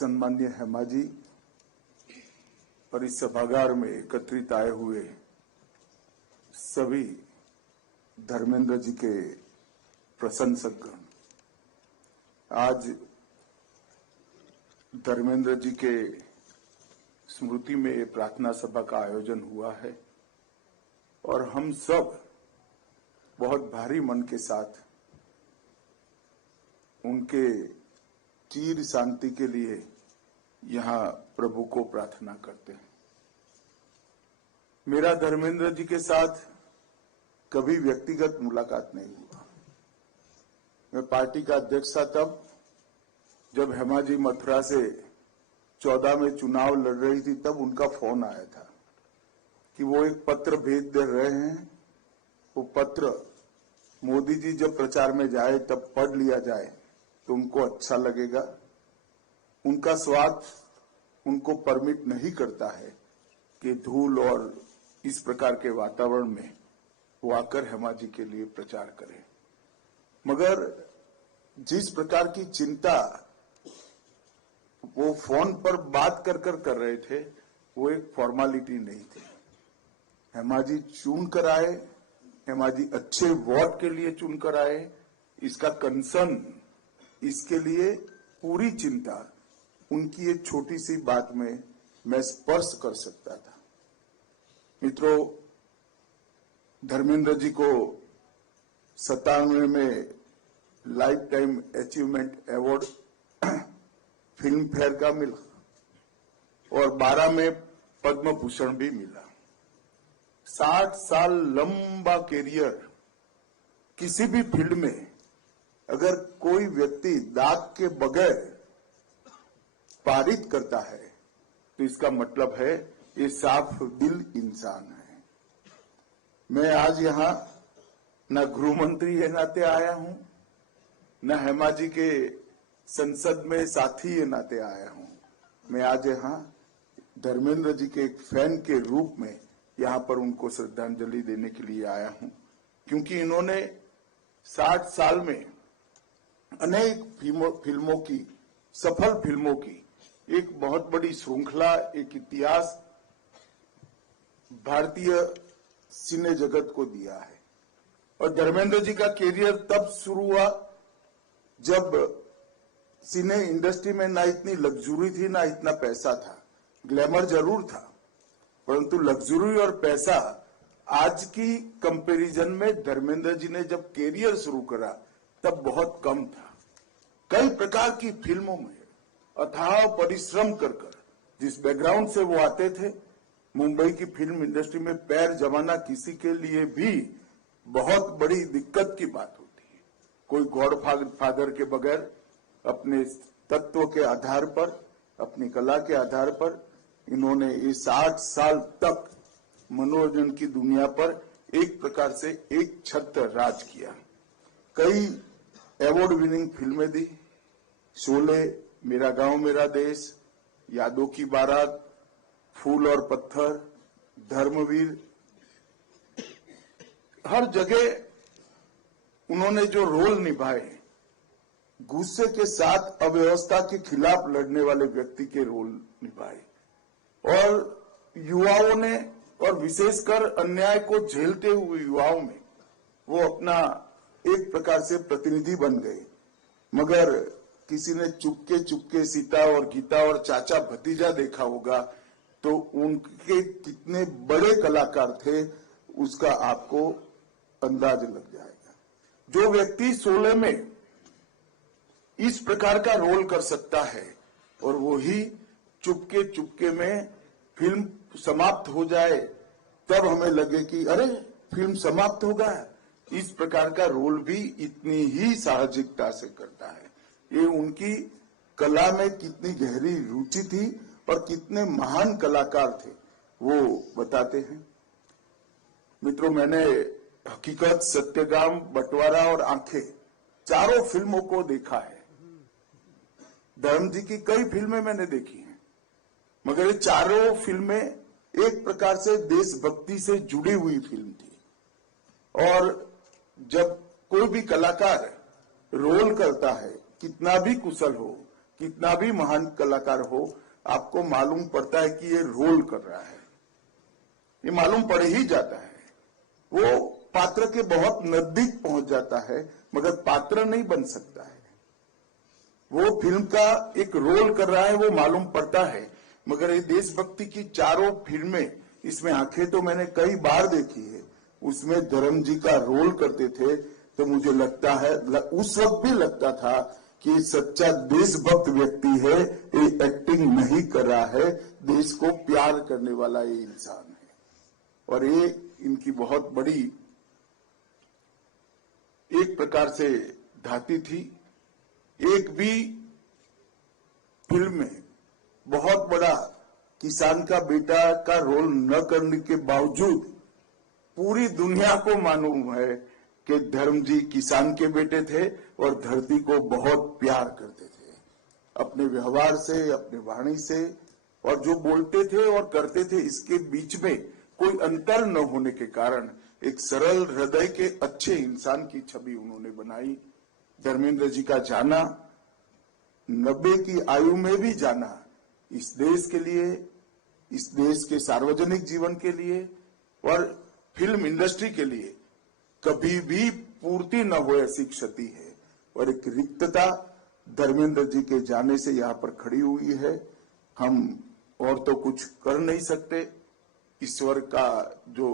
सम्मान्य हेमा जी और इस सभागार में एकत्रित आए हुए सभी धर्मेंद्र जी के प्रशंसकगण, आज धर्मेंद्र जी के स्मृति में ये प्रार्थना सभा का आयोजन हुआ है और हम सब बहुत भारी मन के साथ उनके चिर शांति के लिए यहाँ प्रभु को प्रार्थना करते हैं। मेरा धर्मेंद्र जी के साथ कभी व्यक्तिगत मुलाकात नहीं हुआ। मैं पार्टी का अध्यक्ष था तब जब हेमा जी मथुरा से 14 में चुनाव लड़ रही थी, तब उनका फोन आया था कि वो एक पत्र भेज दे रहे हैं, वो पत्र मोदी जी जब प्रचार में जाए तब पढ़ लिया जाए तो उनको अच्छा लगेगा। उनका स्वार्थ उनको परमिट नहीं करता है कि धूल और इस प्रकार के वातावरण में वो आकर हेमा जी के लिए प्रचार करें, मगर जिस प्रकार की चिंता वो फोन पर बात कर रहे थे वो एक फॉर्मेलिटी नहीं थी। हेमा जी चुन कर आए, हेमा जी अच्छे वोट के लिए चुन कर आए, इसका कंसर्न, इसके लिए पूरी चिंता उनकी एक छोटी सी बात में मैं स्पर्श कर सकता था। मित्रों, धर्मेंद्र जी को 97 में life time achievement award film fair का मिला और 12 में पद्म भूषण भी मिला। 60 साल लंबा कैरियर, किसी भी फील्ड में अगर कोई व्यक्ति दाग के बगैर पारित करता है तो इसका मतलब है ये साफ दिल इंसान है। मैं आज यहां न गृह मंत्री के नाते आया हूं, न हेमा जी के संसद में साथी के नाते आया हूं। मैं आज यहां धर्मेंद्र जी के एक फैन के रूप में यहां पर उनको श्रद्धांजलि देने के लिए आया हूं, क्योंकि इन्होंने 60 साल में अनेक फिल्मों की, सफल फिल्मों की एक बहुत बड़ी श्रृंखला, एक इतिहास भारतीय सिने जगत को दिया है। और धर्मेंद्र जी का कैरियर तब शुरू हुआ जब सिने इंडस्ट्री में ना इतनी लग्जरी थी, ना इतना पैसा था। ग्लैमर जरूर था, परंतु लग्जरी और पैसा आज की कंपैरिजन में धर्मेंद्र जी ने जब कैरियर शुरू करा तब बहुत कम था। कई प्रकार की फिल्मों में अथाह परिश्रम कर जिस बैकग्राउंड से वो आते थे, मुंबई की फिल्म इंडस्ट्री में पैर जमाना किसी के लिए भी बहुत बड़ी दिक्कत की बात होती है। कोई गॉडफादर के बगैर अपने तत्व के आधार पर, अपनी कला के आधार पर इन्होंने ये 60 साल तक मनोरंजन की दुनिया पर एक प्रकार से एक छत राज किया। कई अवार्ड विनिंग फिल्में दी, शोले, मेरा गांव मेरा देश, यादों की बारात, फूल और पत्थर, धर्मवीर, हर जगह उन्होंने जो रोल निभाए, गुस्से के साथ अव्यवस्था के खिलाफ लड़ने वाले व्यक्ति के रोल निभाए और युवाओं ने, और विशेषकर अन्याय को झेलते हुए युवाओं में वो अपना एक प्रकार से प्रतिनिधि बन गए। मगर किसी ने चुपके सीता और गीता और चाचा भतीजा देखा होगा तो उनके कितने बड़े कलाकार थे उसका आपको अंदाज लग जाएगा। जो व्यक्ति 16 में इस प्रकार का रोल कर सकता है और वो ही चुपके में फिल्म समाप्त हो जाए तब हमें लगे कि अरे फिल्म समाप्त हो गया, इस प्रकार का रोल भी इतनी ही साहसिकता से करता है। ये उनकी कला में कितनी गहरी रुचि थी और कितने महान कलाकार थे वो बताते हैं। मित्रों, मैंने हकीकत, सत्यगाम, बंटवारा और आंखें चारों फिल्मों को देखा है। धर्म जी की कई फिल्में मैंने देखी हैं, मगर ये चारों फिल्में एक प्रकार से देशभक्ति से जुड़ी हुई फिल्म थी। और जब कोई भी कलाकार रोल करता है, कितना भी कुशल हो, कितना भी महान कलाकार हो, आपको मालूम पड़ता है कि ये रोल कर रहा है, ये मालूम पड़ ही जाता है। वो पात्र के बहुत नजदीक पहुंच जाता है, मगर पात्र नहीं बन सकता है। वो फिल्म का एक रोल कर रहा है, वो मालूम पड़ता है। मगर ये देशभक्ति की चारों फिल्में, इसमें आंखें तो मैंने कई बार देखी है, उसमें धर्म जी का रोल करते थे, तो मुझे लगता है, उस वक्त भी लगता था कि सच्चा देशभक्त व्यक्ति है, ये एक्टिंग नहीं कर रहा है, देश को प्यार करने वाला ये इंसान है। और ये इनकी बहुत बड़ी एक प्रकार से धाती थी। एक भी फिल्म में बहुत बड़ा किसान का बेटा का रोल न करने के बावजूद पूरी दुनिया को मालूम है कि धर्म जी किसान के बेटे थे और धरती को बहुत प्यार करते थे, अपने व्यवहार से, अपने वाणी से, और जो बोलते थे और करते थे, इसके बीच में कोई अंतर न होने के कारण एक सरल हृदय के अच्छे इंसान की छवि उन्होंने बनाई। धर्मेंद्र जी का जाना, 90 की आयु में भी जाना, इस देश के लिए, इस देश के सार्वजनिक जीवन के लिए और फिल्म इंडस्ट्री के लिए कभी भी पूर्ति न हो ऐसी क्षति है। और एक रिक्तता धर्मेंद्र जी के जाने से यहाँ पर खड़ी हुई है। हम और तो कुछ कर नहीं सकते, ईश्वर का जो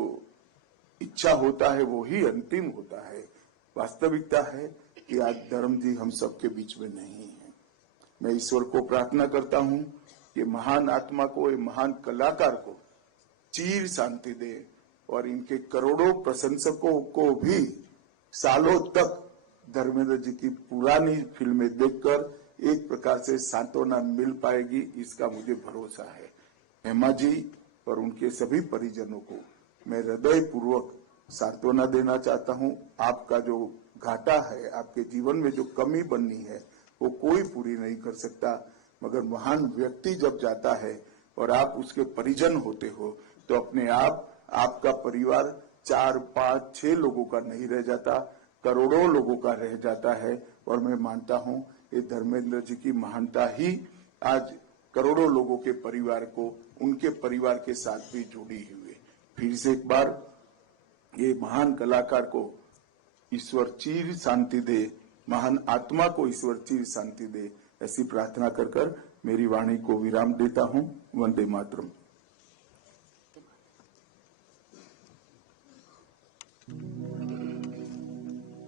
इच्छा होता है वो ही अंतिम होता है। वास्तविकता है कि आज धर्म जी हम सबके बीच में नहीं है। मैं ईश्वर को प्रार्थना करता हूं कि महान आत्मा को, ये महान कलाकार को चीर शांति दे और इनके करोड़ों प्रशंसकों को भी सालों तक धर्मेंद्र जी की पुरानी फिल्में देखकर एक प्रकार से सांत्वना मिल पाएगी, इसका मुझे भरोसा है। हेमा जी और उनके सभी परिजनों को मैं हृदय पूर्वक सांत्वना देना चाहता हूं। आपका जो घाटा है, आपके जीवन में जो कमी बननी है, वो कोई पूरी नहीं कर सकता। मगर महान व्यक्ति जब जाता है और आप उसके परिजन होते हो, तो अपने आप आपका परिवार 4, 5, 6 लोगों का नहीं रह जाता, करोड़ों लोगों का रह जाता है। और मैं मानता हूं ये धर्मेंद्र जी की महानता ही आज करोड़ों लोगों के परिवार को, उनके परिवार के साथ भी जुड़ी हुई है। फिर से एक बार ये महान कलाकार को ईश्वर चीर शांति दे, महान आत्मा को ईश्वर चीर शांति दे, ऐसी प्रार्थना कर मेरी वाणी को विराम देता हूं। वंदे मातरम।